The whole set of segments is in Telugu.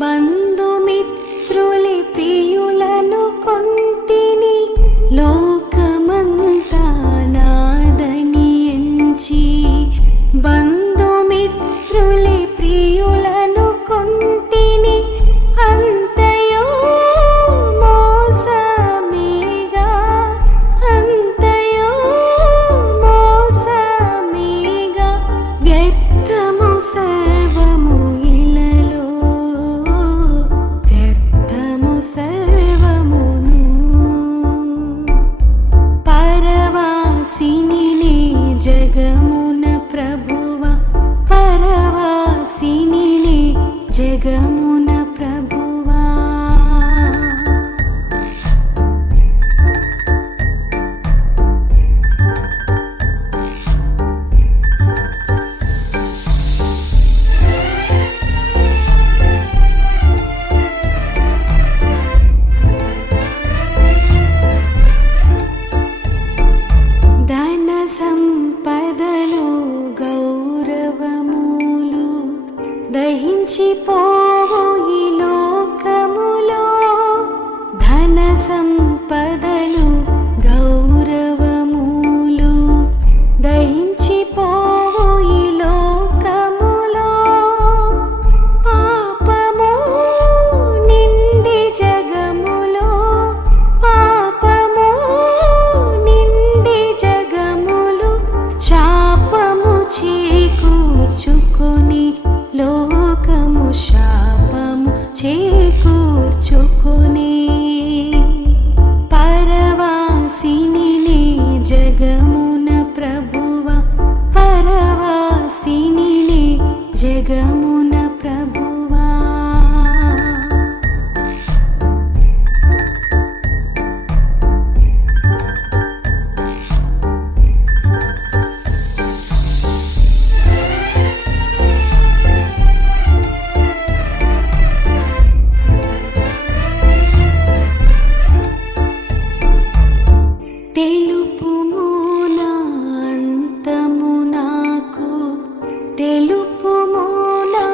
బంధుమిత్రులి ప్రియులను కొంటిని లోకమంతా నాదని ఎంచి బంధుమిత్రులి ప్రియులను కొంటిని అంతయో మోసమేగా అంతయో మోసమేగా వ్యర్థము సర్వము ఇలలో వ్యర్థము సర్వమును పరవాసిని జగమున ప్రభువ పరవాసిని జగమున ప్రభువా ధన సంపదలు గౌరవములు దహించిపోవు ఈ లోకములో ధన సంపదలు గౌరవములు దహించిపోవు ఈ లోకములో పాపము నిండి జగములో పాపము నిండి జగములు శాపము చేకూర్చుకొని లోకము శాపము చేకూర్చుకొని పరవాసిని జగమున ప్రభువ పరవాసిని జగమున ప్రభువా తెలుపుము నా అంతము నాకు తెలుపుము నా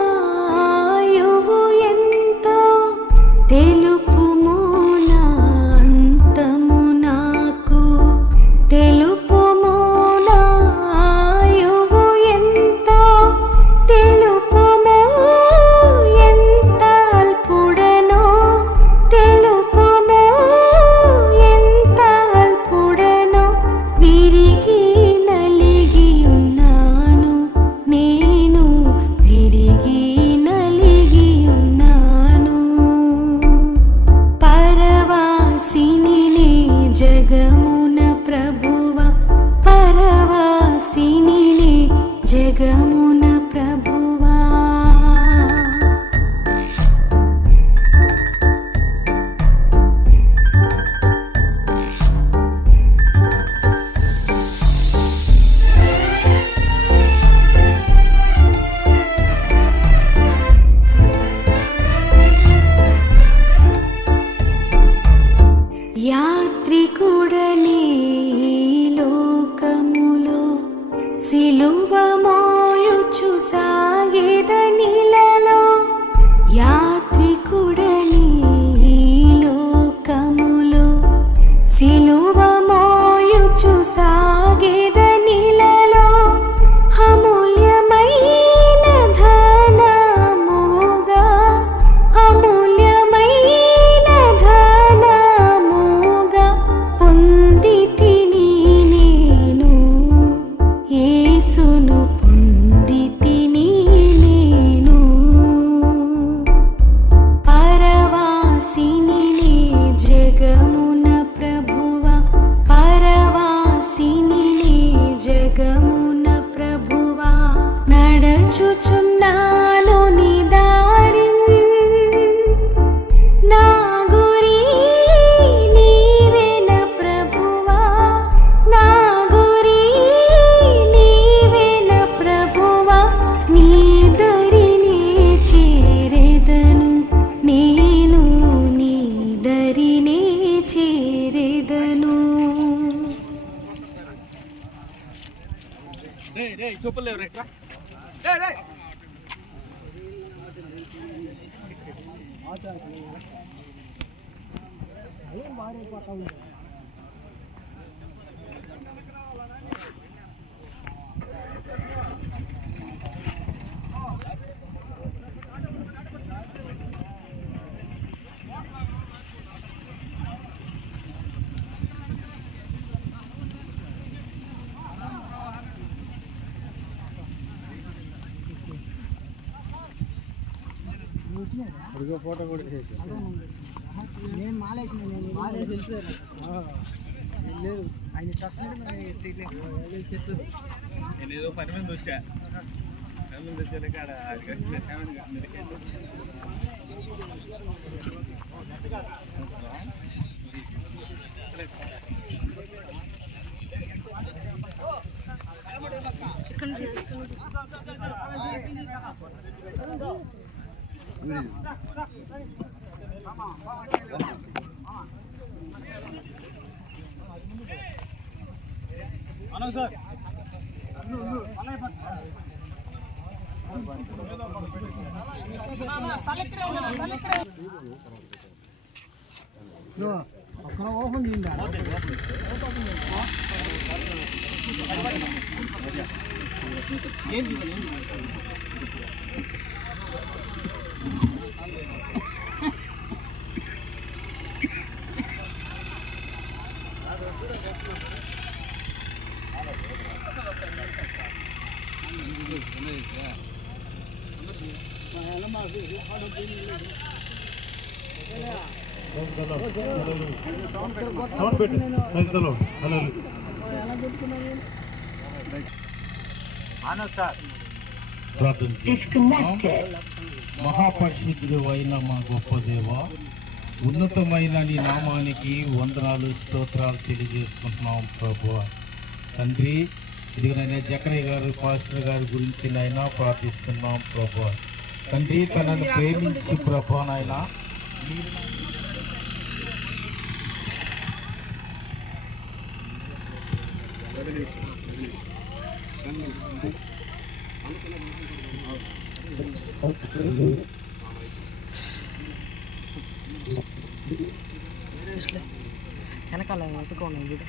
ఆయువు ఎంతో తెలుపుము నా అంతము నాకు తెలుపుము నా ఆయువు ఎంతో తెలుపుము ఎంత అల్పుడనో తెలుపుము ఎంత అల్పుడనో విరిగి నలిగి ఉన్నాను నేను విరిగి నలిగి ఉన్నాను పరవాసిని జగమున ప్రభువ పరవాసిని జగమున ప్రభువా యాత్రికుడనే ఈ లోకములో సిలువ మోయుచు సాగెదనిలలో యాత్రికుడనే ఈ లోకములో సిలువ మోయుచు సాగెదనిలలో అమూల్యమైన ధనముగా అమూల్యమైన ధనముగా పొందితిని నేను యేసును పొందితిని నేను పరవాసిని జగమున ప్రభువ పరవాసిని జగమున ప్రభువా నడచుచున్నాను నీ దారిన్ నా గురి నీవేన ప్రభువా నా గురి నీవేన ప్రభువా నీ దరినే చేరెదను నేను నీ దరినే చేరెదను చూపలేవు రేట్రా ఫోటో కూడా నేను మాలేసిన లేదు ఆయన కష్టం నేను ఏదో 10 మంది వచ్చా 10 మంది వచ్చాక అన్నా సార్ అక్కడ ఓపెన్ చేయండి సౌండ్ పెట్టు హలో ప్రార్థన చేస్తున్నాం. మహాపరిశుద్ధుడు అయిన మా గొప్ప దేవ, ఉన్నతమైన నీ నామానికి వందనాలు స్తోత్రాలు తెలియజేసుకుంటున్నాం ప్రభువ. తండ్రి, ఇదిగోనైనా జకరయ్య గారు పాస్టర్ గారి గురించి నైనా ప్రార్థిస్తున్నాం ప్రభువ. తండ్రి, తనను ప్రేమించి ప్రభువ నాయన వెనకాల ఎత్తుకోండి చూడు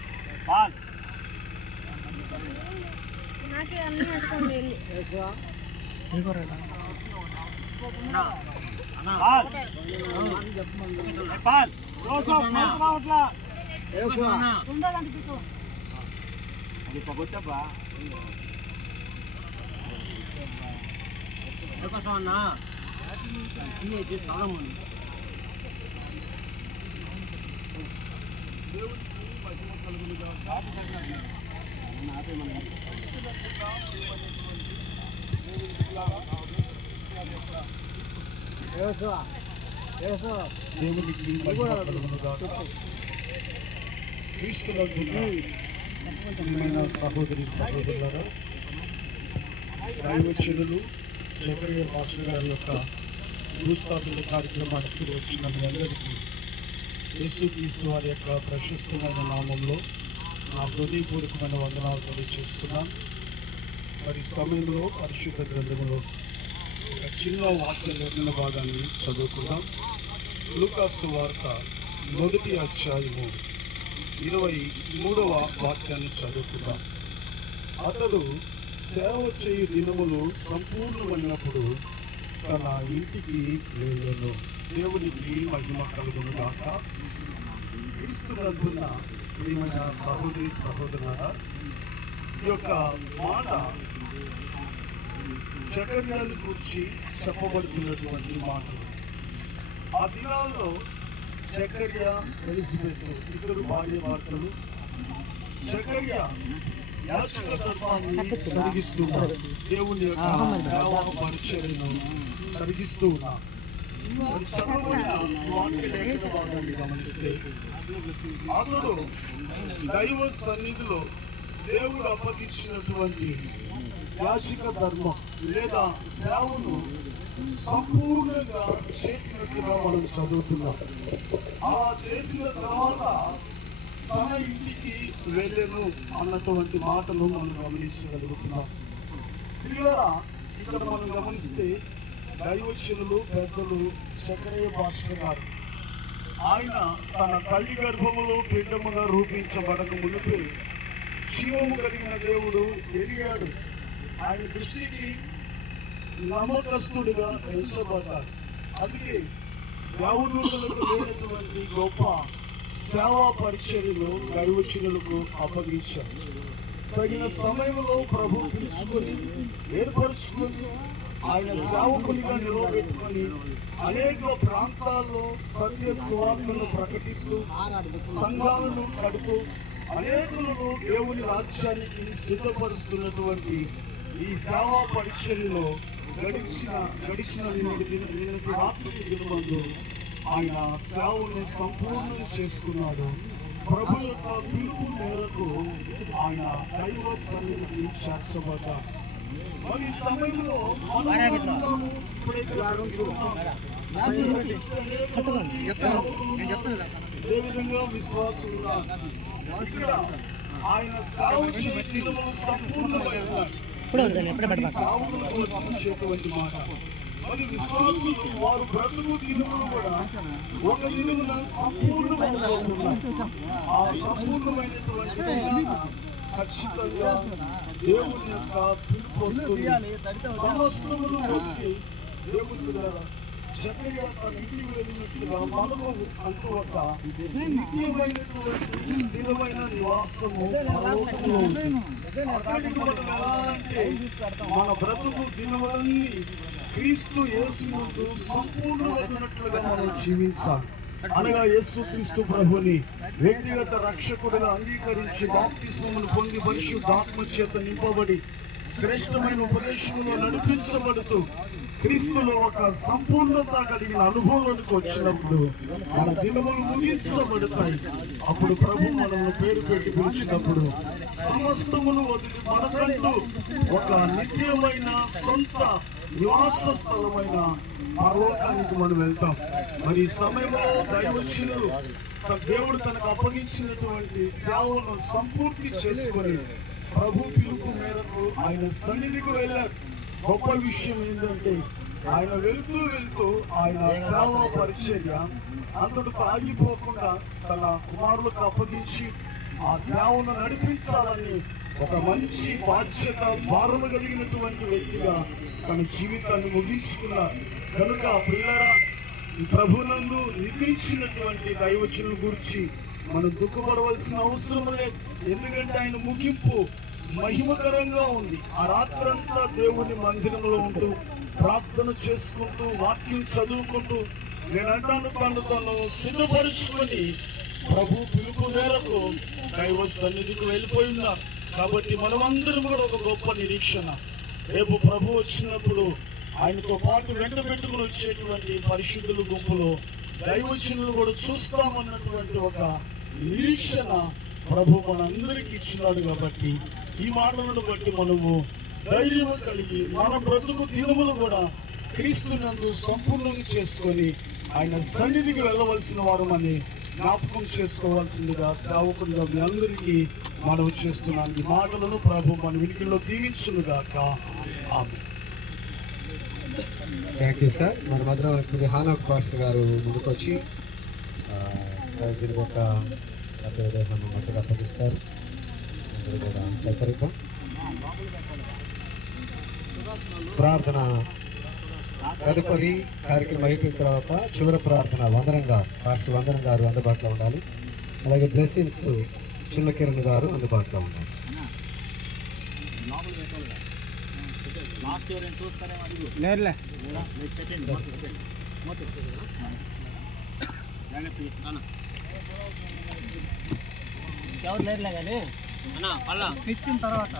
నాకే అన్నీ అనుకోండి దేవునికి మహిమ కలుగును గాక. క్రీస్తునందు ప్రియమైన సహోదరి సహోదరులారా, దైవజనులు జకరియా మాస్టర్ గారి యొక్క భూస్థాపన కార్యక్రమానికి వచ్చిన మీ అందరికీ యేసుక్రీస్తు వారి యొక్క ప్రశస్తమైన నామంలో నా హృదయపూర్వకమైన వందనాలు తెలియజేస్తున్నాను. మరి సమయంలో పరిశుద్ధ గ్రంథంలో ఒక చిన్న వాక్య లేఖన భాగాన్ని చదువుకుందాం. లూకాసు వార్త 1వ అధ్యాయము 23వ వాక్యాన్ని చదువుకుందాం. అతడు సేవ చేయు దినములు సంపూర్ణమైనప్పుడు తన ఇంటికి వెళ్ళెను. దేవునికి మహిమ కలుగును గాక. క్రీస్తునందున్న ప్రియమైన సహోదరి సహోదరులారా, ఈ యొక్క మాట జకర్యాను గురించి చెప్పబడుతున్నటువంటి మాటలు. ఆ దినాల్లో జకర్యా, ఎలిజబెత్ ఇద్దరు భార్య భర్తలు. జకర్యా యాచక ధర్మాన్ని జరిగిస్తున్నారు, దేవుని యొక్క సేవా పరిచర్యను జరిగిస్తూ ఉన్నారు. చదవబడిన వాక్య లేఖన భాగాన్ని గమనిస్తే, అతడు దైవ సన్నిధిలో దేవుడు అప్పగించినటువంటి యాచక ధర్మం లేదా సేవను సంపూర్ణంగా చేసినట్లుగా మనం చదువుతున్నాం. అలా చేసిన తర్వాత తన ఇంటికి వెళ్ళెను అన్నటువంటి మాటను మనం గమనించగలుగుతున్నాం. పిల్లరా, ఇక్కడ మనం గమనిస్తే దైవజనులు పెద్దలు చక్రయ్య పాస్టర్ గారు. ఆయన తన తల్లి గర్భములో పిండముగా రూపించబడక మునిపే జీవము కలిగిన దేవుడు ఎరిగాడు. ఆయన దృష్టికి నమ్మకస్తుడిగా ఎంచబడ్డాడు. అందుకే దేవదూతలకు లేనటువంటి గొప్ప సేవా పరిచర్యలు దైవజనులకు అప్పగించారు. తగిన సమయంలో ప్రభు పిలుచుకొని ఏర్పరచుకొని ఆయన సేవకునిగా నిలవబెట్టుకొని అనేక ప్రాంతాల్లో సత్య సువార్తను ప్రకటిస్తూ సంఘాలను కడుతూ అనేకులను దేవుని రాజ్యానికి సిద్ధపరుస్తున్నటువంటి ఈ సేవా పరిచర్యలో గడిచిన నిన్నటి రాత్రి దినమందు ఆయన సేవను సంపూర్ణం చేసుకున్నాడు. ప్రభు యొక్క పిలుపు మేరకు ఆయన దైవ సన్నిధికి చేర్చబడ్డాడు. మరి ఈ సమయంలో మనము ఇప్పుడైతే అదేవిధంగా విశ్వాసులు ఇక్కడ ఆయన సేవ దినములు సంపూర్ణమై ఉన్నాయి. సావులకు వర్తించేటువంటి మాట. మరి విశ్వాసులు వారు బ్రతుకు దినములు కూడా ఒక దినమున సంపూర్ణమైపోతున్నాయి. ఆ సంపూర్ణమైనటువంటి దినాన ఖచ్చితంగా దేవుని యొక్క పిలుపు వస్తుంది. సమస్తమును బట్టి దేవుని ద్వారా చక్కగా తన ఇంటికి వెళ్ళినట్లుగా మనకు అంటూ ఒక నిత్యమైనటువంటి స్థిరమైన నివాసము పరలోకంలో ఉంది. అక్కడికి మనం వెళ్ళాలంటే మన బ్రతుకు దినములన్నీ క్రీస్తు యేసునందు సంపూర్ణమైనట్లుగా మనం జీవించాలి. అనగా యేసు క్రీస్తు ప్రభుని వ్యక్తిగత రక్షకుడిగా అంగీకరించి బాప్తిస్మమును పొంది పరిశుద్ధాత్మ చేత నింపబడి శ్రేష్టమైన ఉపదేశంలో నడిపించబడుతూ క్రీస్తులో ఒక సంపూర్ణత కలిగిన అనుభవంలోకి వచ్చినప్పుడు మన దినములు ముగించబడతాయి. అప్పుడు ప్రభు మనల్ని పేరు పెట్టి పిలిచినప్పుడు సమస్తమును వదిలి మనకంటూ ఒక నిత్యమైన సొంత నివాస స్థలమైన పరలోకానికి మనం వెళ్తాం. మరి ఈ సమయంలో దైవజనులు దేవుడు తనకు అప్పగించినటువంటి సేవను సంపూర్తి చేసుకొని ప్రభు పిలుపు మేరకు ఆయన సన్నిధికి వెళ్ళారు. గొప్ప విషయం ఏంటంటే ఆయన వెళ్తూ ఆయన సేవా పరిచర్య అంతటితో ఆగిపోకుండా తన కుమారులకు అప్పగించి ఆ సేవను నడిపించాలని ఒక మంచి బాధ్యత భారము కలిగినటువంటి వ్యక్తిగా తన జీవితాన్ని ముగించుకున్నారు. కనుక ప్రియులారా, ప్రభునందు నిద్రించినటువంటి దైవజనుల గురించి మనం దుఃఖపడవలసిన అవసరం లేదు. ఎందుకంటే ఆయన ముగింపు మహిమకరంగా ఉంది. ఆ రాత్రంతా దేవుని మందిరంలో ఉంటూ ప్రార్థన చేసుకుంటూ వాక్యం చదువుకుంటూ నేనంటాను తను సిద్ధపరుచుకొని ప్రభు పిలుపు మేరకు దైవ సన్నిధికి వెళ్ళిపోయి ఉన్నారు. కాబట్టి మనమందరం కూడా ఒక గొప్ప నిరీక్షణ, రేపు ప్రభు వచ్చినప్పుడు ఆయనతో పాటు వెంట పెట్టుకుని వచ్చేటువంటి పరిశుద్ధుల గుంపులో దైవజనులు కూడా చూస్తామన్నటువంటి ఒక నిరీక్షణ ప్రభు మనందరికీ ఇచ్చినాడు. కాబట్టి ఈ మాటలను బట్టి మనము ధైర్యం కలిగి మన బ్రతుకు దినములు కూడా క్రీస్తునందు సంపూర్ణంగా చేసుకొని ఆయన సన్నిధికి వెళ్ళవలసిన వారు అని జ్ఞాపకం చేసుకోవాల్సిందిగా సేవకునిగా మీ అందరికీ మనవి చేస్తున్నాను. ఈ మాటలను ప్రభు మన వినికిలో దీవించునుగాక. ఆమేన్. Thank you sir. మన మధ్య హానక్ పాస్టర్ గారు ముందుకొచ్చి యొక్క దేహాన్ని మట్టుగా అప్పగిస్తారు. అందరూ కూడా సహకరిద్దాం. ప్రార్థన తదుపరి కార్యక్రమం అయిపోయిన తర్వాత చివరి ప్రార్థన పాస్టర్ వందనం గారు అందుబాటులో ఉండాలి. అలాగే బ్లెస్సింగ్స్ చిన్న కిరణ్ గారు అందుబాటులో ఉండాలి. ఎవరు లేరులే కానీ పెట్టిన తర్వాత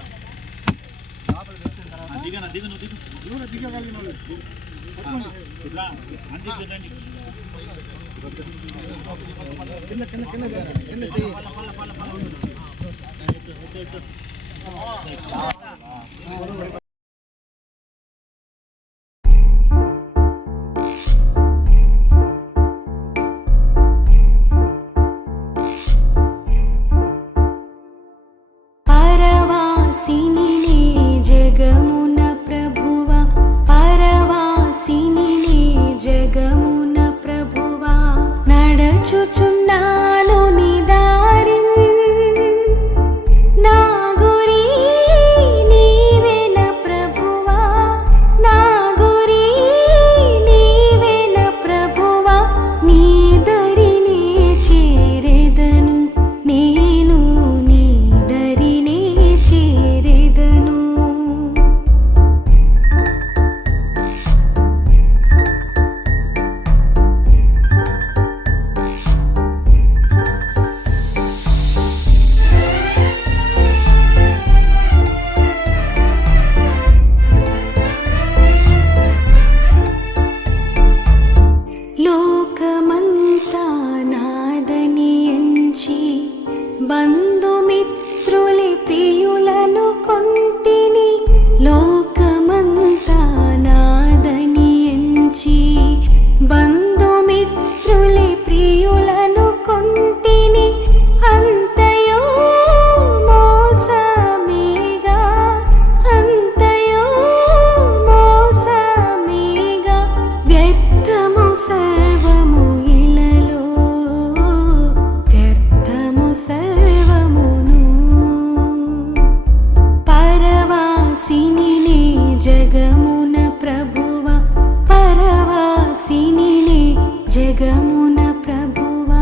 దిగగలిగిన కింద కింద కింద కింద జగమున నడచుచున్నాను నీ దారిన్, నా గురి నీవేన ప్రభువా, నా గురి నీవేన ప్రభువా, నీ దరినే చేరెదను, నేను నీ దరినే చేరెదను. లోకమంతా నాదని ఎంచి బంధుమిత్రులి ప్రియులను కొంటిని, లోకమంతా నాదని ఎంచి బంధుమిత్రులి ప్రియులను కొంటిని, అంతయో మోసమేగా, అంతయో మోసమేగా, వ్యర్థము సర్వము ఇలలో, వ్యర్థము సర్వమును. పరవాసిని నే జగమున ప్రభువ, పరవాసిని నే జగమున ప్రభువా.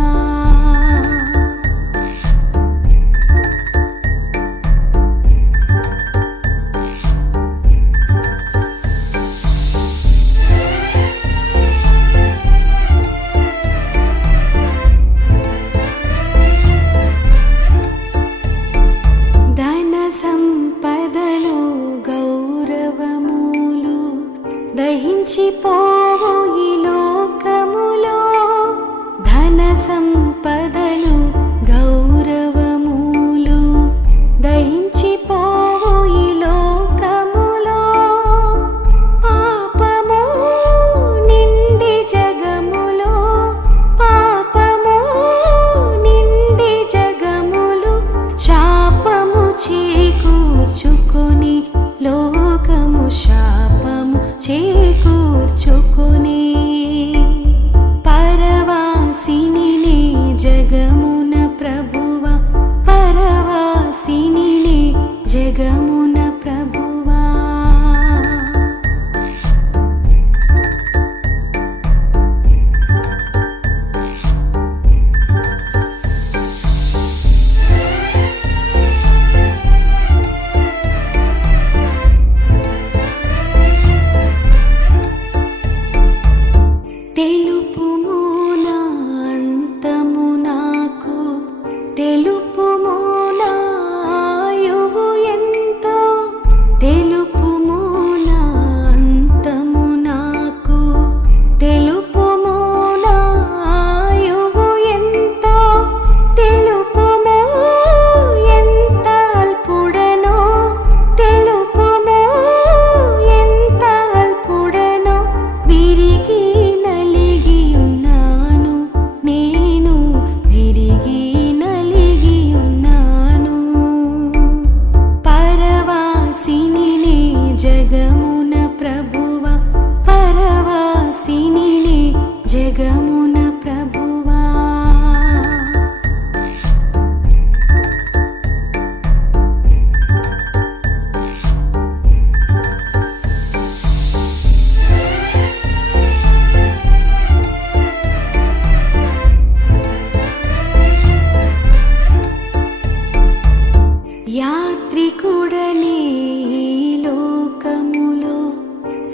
ధన సంపదలు గౌరవములు దహించిపోవు ఈ లోకములో, ధన సంపదలు గౌరవములు దహించిపోవు ఈ లోకములో, పాపము నిండి జగములో, పాపము నిండి జగములు, శాపము చేకూర్చుకొని లోకము శాపము చేకూర్చుకొని, పరవాసిని నే జగమున ప్రభువ, పరవాసిని నే జగమున ప్రభువా. తెలుపుము నా అంతము నాకు, తెలుపుము నా ఆయువు ఎంతో, తెలుపుము నా అంతము నాకు, తెలుపుము నా ఆయువు ఎంతో, తెలుపుము ఎంత అల్పుడనో, తెలుపుము ఎంత అల్పుడనో, విరిగి నలిగి ఉన్నాను, నేను విరిగి నలిగి ఉన్నాను. పరవాసిని నే జగమున ప్రభువ, పరవాసిని నే జగమున ప్రభువా. యాత్రికుడనే ఈ లోకములో,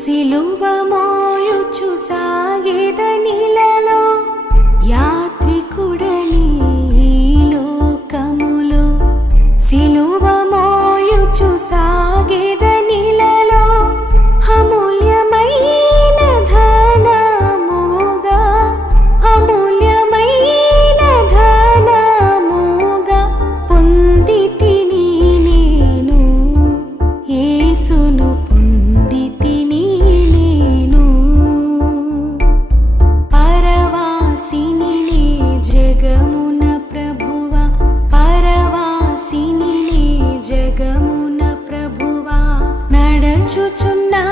సిలువ మోయుచు సాగెదనిలలో, యాత్రికుడనే ఈ లోకములో, సిలువ మోయుచు సాగెదనిలలో, అమూల్యమైన ధనముగా, అమూల్యమైన ధనముగా పొందితిని నేను, యేసును పొందితిని నేను. పరవాసిని నే జగమున ప్రభువ, పరవాసిని నే జగమున ప్రభువా. నడచుచున్నా